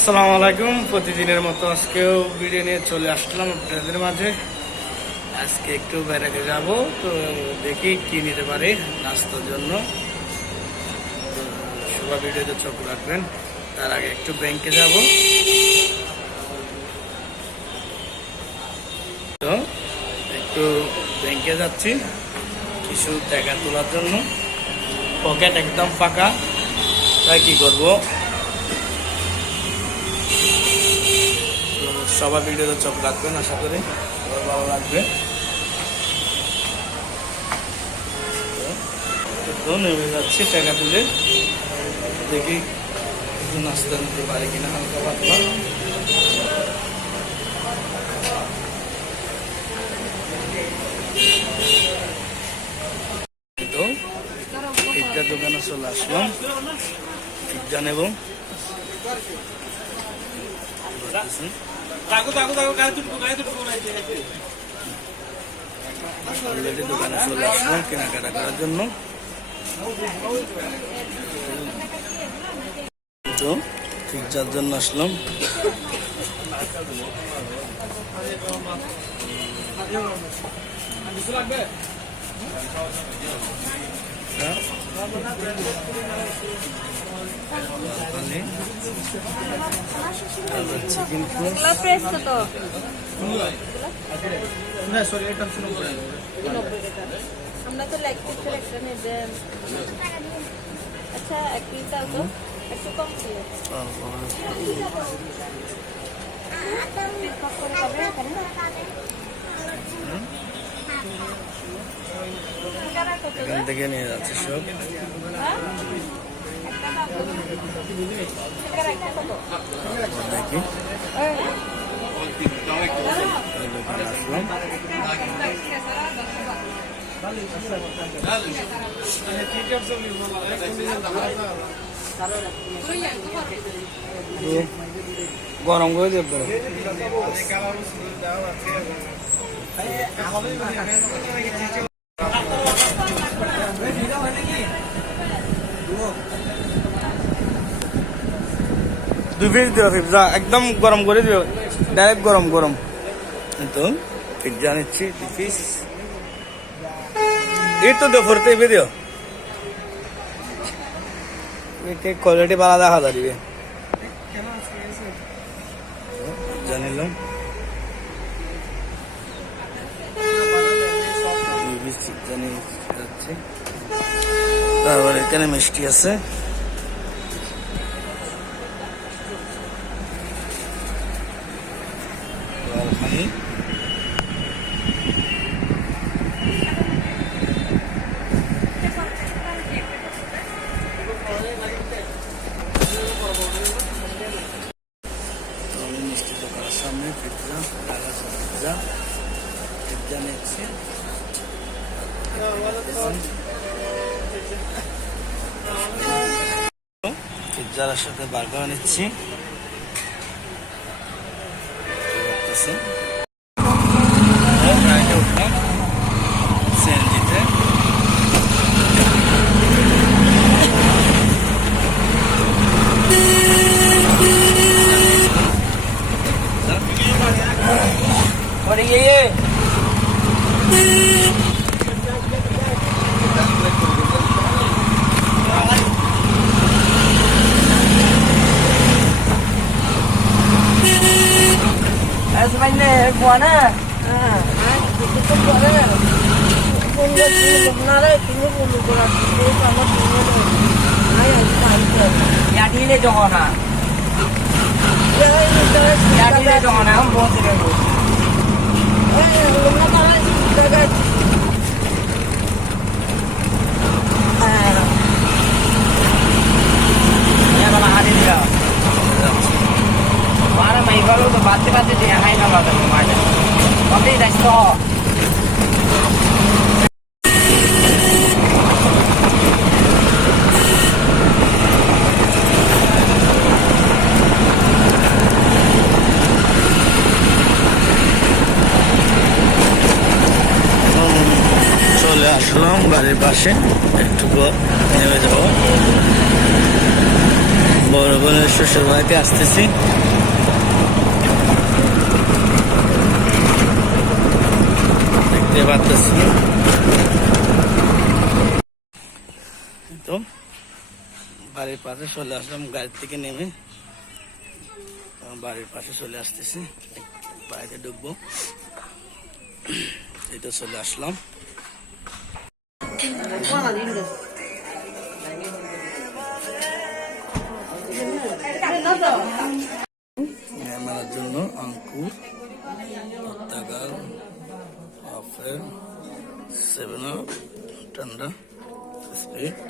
আসসালামু আলাইকুম। প্রতিদিনের মতো আজকেও ভিডিও নিয়ে চলে আসলাম আপনাদের মাঝে। আজকে একটু বেড়াতে যাব, তো দেখি কি নিতে পারি নাস্তার জন্য। তো সবাই ভিডিওতে চোখ রাখবেন। তার আগে একটু ব্যাংকে যাব, তো একটু ব্যাংকে যাচ্ছি কিছু টাকা তোলার জন্য। পকেট একদম ফাঁকা, তাই কি করবো। সবাই ভিডিওতে চোখ রাখবেন, আশা করি সবার ভালো লাগবে। তো নেমে যাচ্ছি টাকা তুলে, দেখি কিছু নাস্তা নিতে পারি কিনা হালকা পাতলা। তো পিৎজার দোকানে চলে আসলাম, পিৎজা নেব। অলরেডি দোকানে চলে আসলাম কেনাকাটা করার জন্য। তো পিৎজার জন্য আসলাম। চিকেন আমরা তো লেগ পিসের একটা নেবেন। আচ্ছা এক পিস দাও তো, একটু কম ছিল। এখান থেকে নিয়ে যাচ্ছে সব। দেখি গরম করে দেব। দুই পিস দিও পিৎজা, একদম গরম করে দিও, ডাইরেক্ট গরম গরম। তো পিৎজা নিচ্ছি 2 পিস। এই তো দিও ফোরতে দিও, কোয়ালিটি ভালো দেখা যাবে। জানিলাম যাচ্ছে। তারপর এখানে মিষ্টি আছে। মিষ্টি দোকানের সামনে পিৎজা পিৎজা নিচ্ছি। পিৎজার সাথে বার্গার নিচ্ছি। সিএনজিতে বাড়ির পাশে একটু নেমে যাব। বড় বোনের শ্বশুর বাড়িতে আসতেছি। দেখতে পাচ্ছি তো বাড়ির পাশে চলে আসলাম, গাড়ি থেকে নেমে বাড়ির পাশে চলে আসতেছি, বাড়িতে ঢুকবো। এই তো চলে আসলাম। মেহমানের জন্য আঙ্কুর, পর্তাগাল, আপেল, 7 আপ, ঠান্ডা, স্প্রিট।